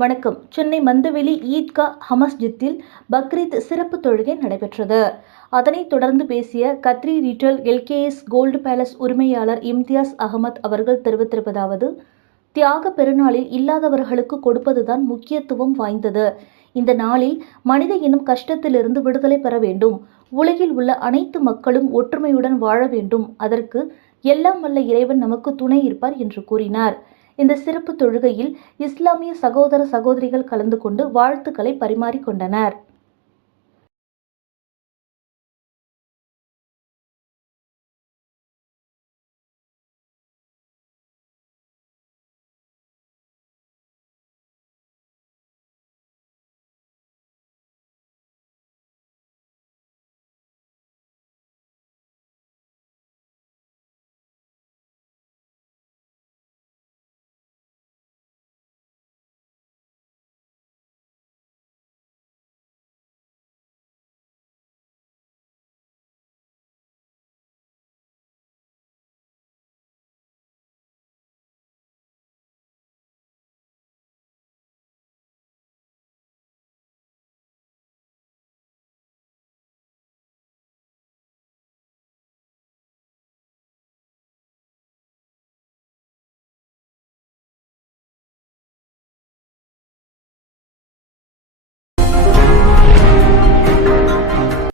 வணக்கம். சென்னை மந்தவெளி ஈத்கா மஸ்ஜித்தில் பக்ரீத் சிறப்பு தொழுகை நடைபெற்றது. அதனைத் தொடர்ந்து பேசிய Kadri retail LKS gold palace உரிமையாளர் இம்தியாஸ் அகமது அவர்கள் தெரிவித்திருப்பதாவது: தியாக பெருநாளில் இல்லாதவர்களுக்கு கொடுப்பதுதான் முக்கியத்துவம் வாய்ந்தது. இந்த நாளில் மனித இனம் கஷ்டத்திலிருந்து விடுதலை பெற வேண்டும். உலகில் உள்ள அனைத்து மக்களும் ஒற்றுமையுடன் வாழ வேண்டும். அதற்கு எல்லாம் வல்ல இறைவன் நமக்கு துணை இருப்பார் என்று கூறினார். இந்த சிறப்பு தொழுகையில் இஸ்லாமிய சகோதர சகோதரிகள் கலந்து கொண்டு வாழ்த்துக்களை பரிமாறிக்கொண்டனர்.